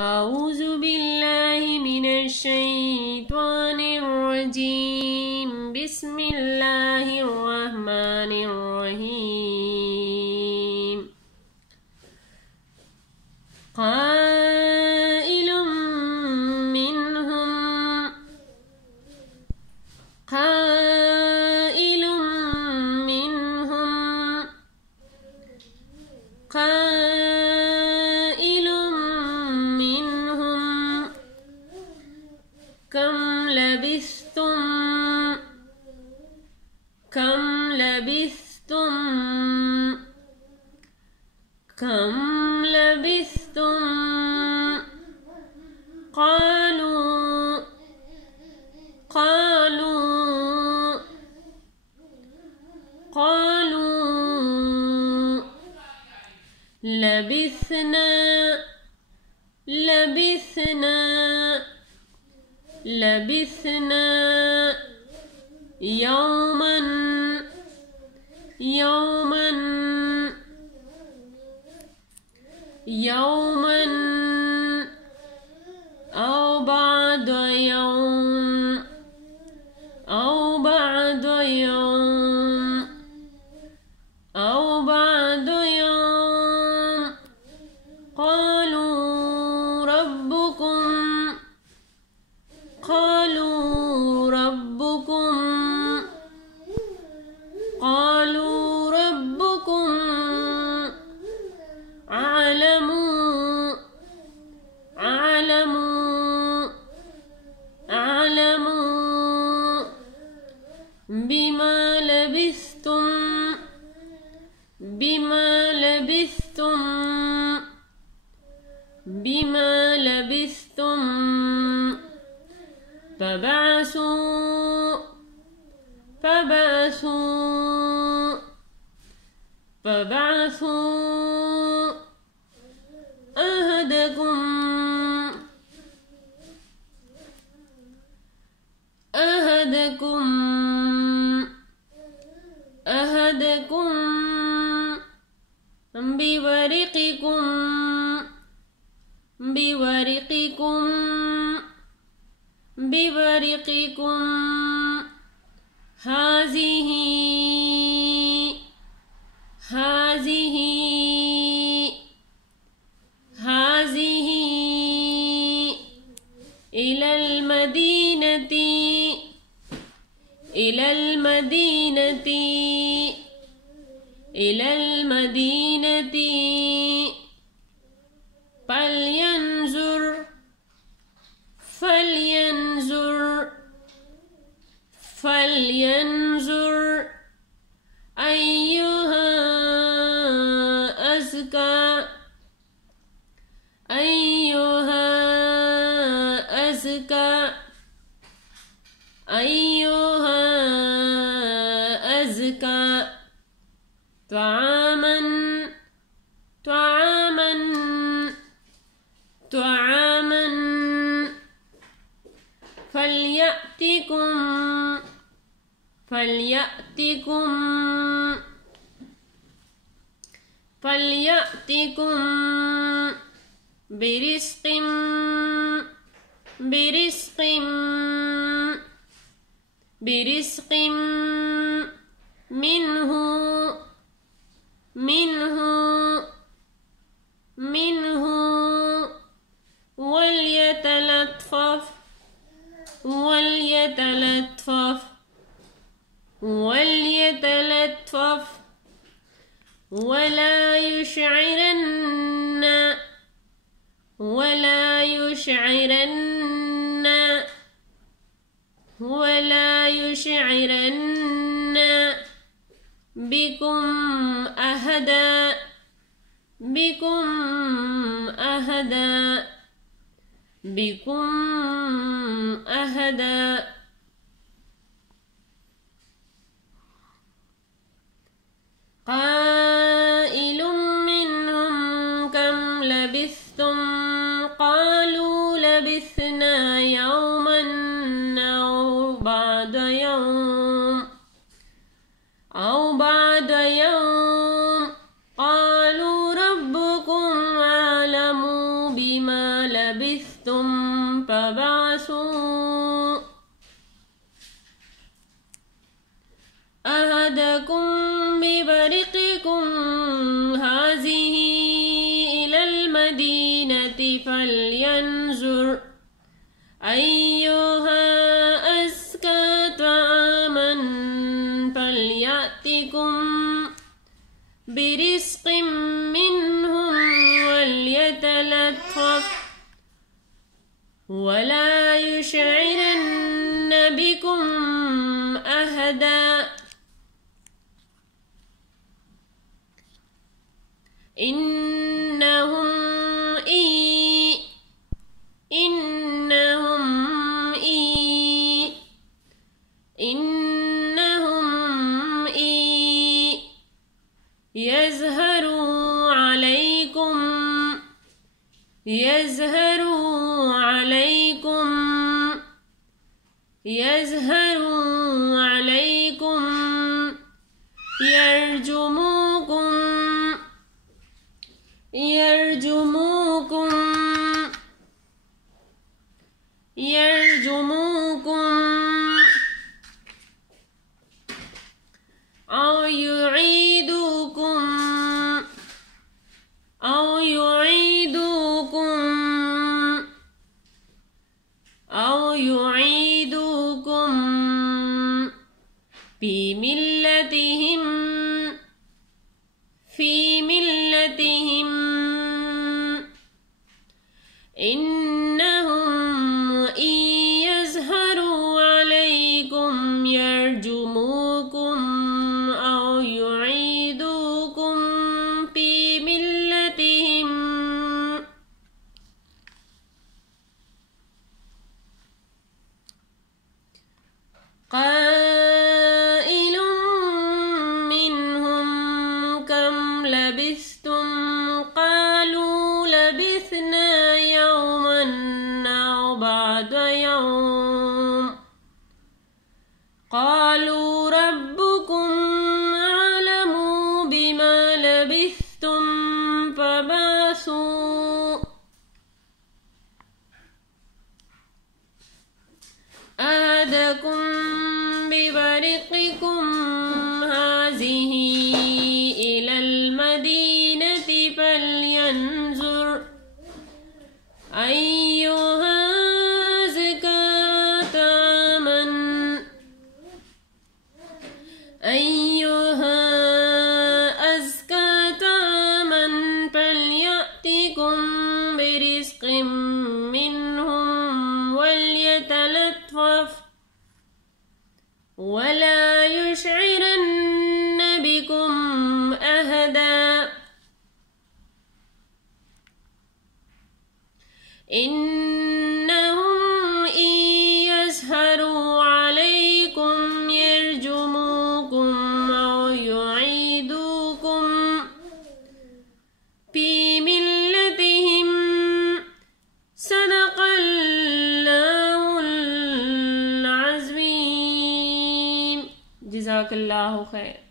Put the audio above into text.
أعوذ بالله من الشيطان الرجيم بسم الله الرحمن الرحيم قائل منهم كم لبثتم قالوا لبثنا يوما أو بعض يوم قالوا ربكم أعلم بما لبثتم فبعثوا أحدكم بورقكم هذه إلى المدينة فلينظر أيها أزكى طعاما فليأتكم برزق منه وليتلطف ولا يشعرن بكم أحدا قائل منهم كم لبثتم قالوا لبثنا يوما أو بعض يوم قالوا ربكم أعلم بما لبثتم فبعثوا أحدكم بورقكم هذه إلى المدينة فلينظر أيها أزكى طعاما فليأتكم برزق منهم وليتلطف ولا يشعرن بكم أحدا إنهم يزهروا عليكم يرجموكم أو يعيدوكم في ملتهم إنهم إن يظهروا عليكم يرجموكم أو يعيدوكم في ملتهم قائل منهم كم لبثتم قالوا لبثنا يوما أو بعض يوم قالوا ربكم أعلم بما لبثتم فبعثوا أحدكم بورقكم هذه إلى المدينة فلينظر أيها أزكى طعاما فليأتكم برزق منهم وليتلطف ولا يشعرن بكم أحدا إنهم إن يظهروا عليكم يرجموكم أو يعيدوكم في ملتهم صدق الله العظيم جزاك الله خير.